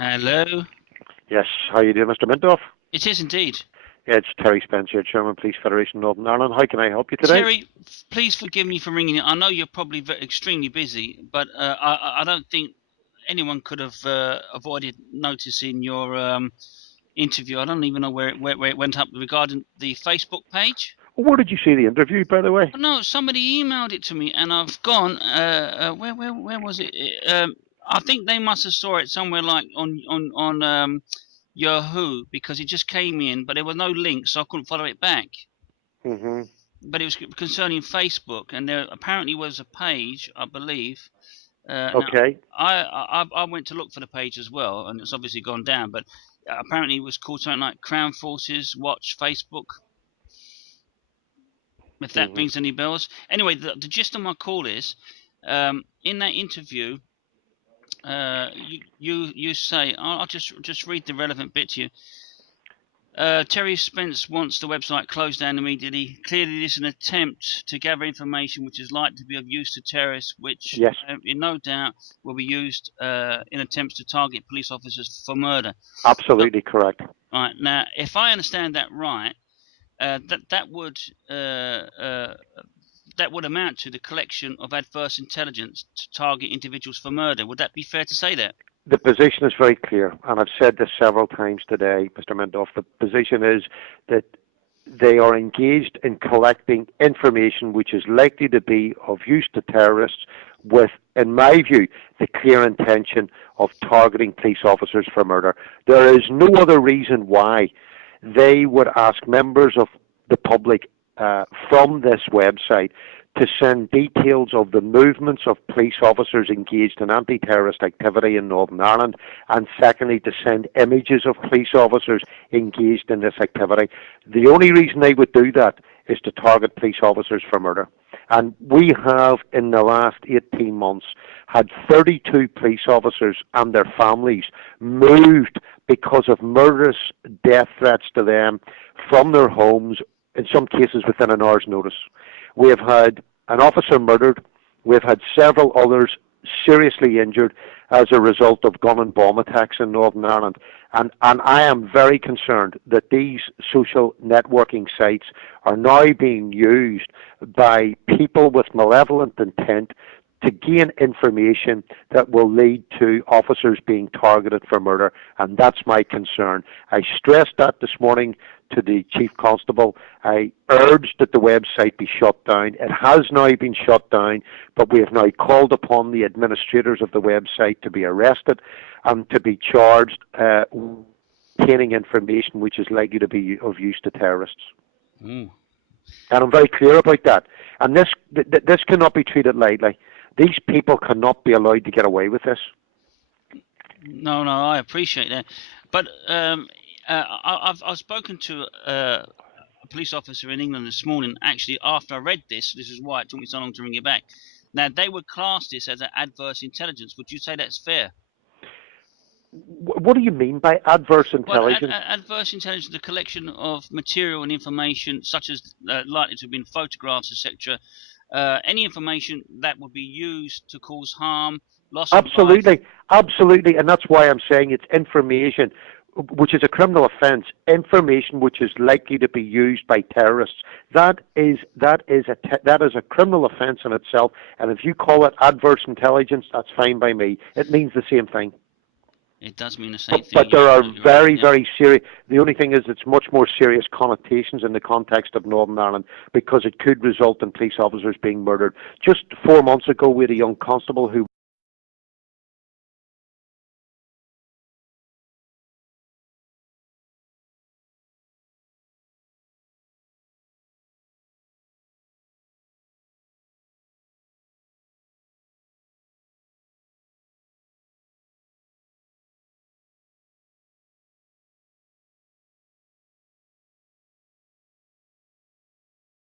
Hello. Yes, how you doing, Mr. Mintoff? It is indeed. Yeah, it's Terry Spence here, Chairman, Police Federation Northern Ireland. How can I help you today? Terry, please forgive me for ringing you. I know you're probably extremely busy, but I don't think anyone could have avoided noticing your interview. I don't even know where it went up regarding the Facebook page. Where did you see the interview, by the way? No, somebody emailed it to me, and I've gone. Where was it? I think they must have saw it somewhere like on Yahoo, because it just came in, but there was no link, so I couldn't follow it back. Hmm. But it was concerning Facebook, and there apparently was a page, I believe. Now, Okay. I went to look for the page as well, and it's obviously gone down. But apparently, it was called something like Crown Forces Watch Facebook. If that Hmm. rings any bells. Anyway, the gist of my call is, in that interview, you say, I'll just read the relevant bit to you. Terry Spence wants the website closed down immediately. Clearly, this is an attempt to gather information which is likely to be of use to terrorists, which, Yes, in no doubt, will be used in attempts to target police officers for murder. So, absolutely correct. right now, if I understand that right, that would amount to the collection of adverse intelligence to target individuals for murder. Would that be fair to say that? The position is very clear, and I've said this several times today, Mr. Mintoff. The position is that they are engaged in collecting information which is likely to be of use to terrorists with, in my view, the clear intention of targeting police officers for murder. There is no other reason why they would ask members of the public from this website to send details of the movements of police officers engaged in anti-terrorist activity in Northern Ireland, and secondly, to send images of police officers engaged in this activity. The only reason they would do that is to target police officers for murder. And we have, in the last 18 months, had 32 police officers and their families moved because of murderous death threats to them from their homes, in some cases within an hour's notice. We have had an officer murdered. We've had several others seriously injured as a result of gun and bomb attacks in Northern Ireland. And I am very concerned that these social networking sites are now being used by people with malevolent intent to gain information that will lead to officers being targeted for murder, and that's my concern. I stressed that this morning to the Chief Constable. I urged that the website be shut down. It has now been shut down, but we have now called upon the administrators of the website to be arrested and to be charged obtaining information which is likely to be of use to terrorists. Mm. And I'm very clear about that. And this cannot be treated lightly. These people cannot be allowed to get away with this. No, I appreciate that, but I've spoken to a police officer in England this morning. Actually, after I read this is why it took me so long to ring you back. Now, they would class this as an adverse intelligence. Would you say that's fair? What do you mean by adverse Well, intelligence? adverse intelligence is the collection of material and information, such as likely to have been photographs, etc. Any information that would be used to cause harm, loss of life. Absolutely, absolutely, and that's why I'm saying it's information which is a criminal offence, information which is likely to be used by terrorists. That is a criminal offence in itself, and if you call it adverse intelligence, that's fine by me. It means the same thing. It does mean the same But, thing. but You're there are absolutely right. very, Yeah. very serious. The only thing is, it's much more serious connotations in the context of Northern Ireland because it could result in police officers being murdered. Just 4 months ago, we had a young constable who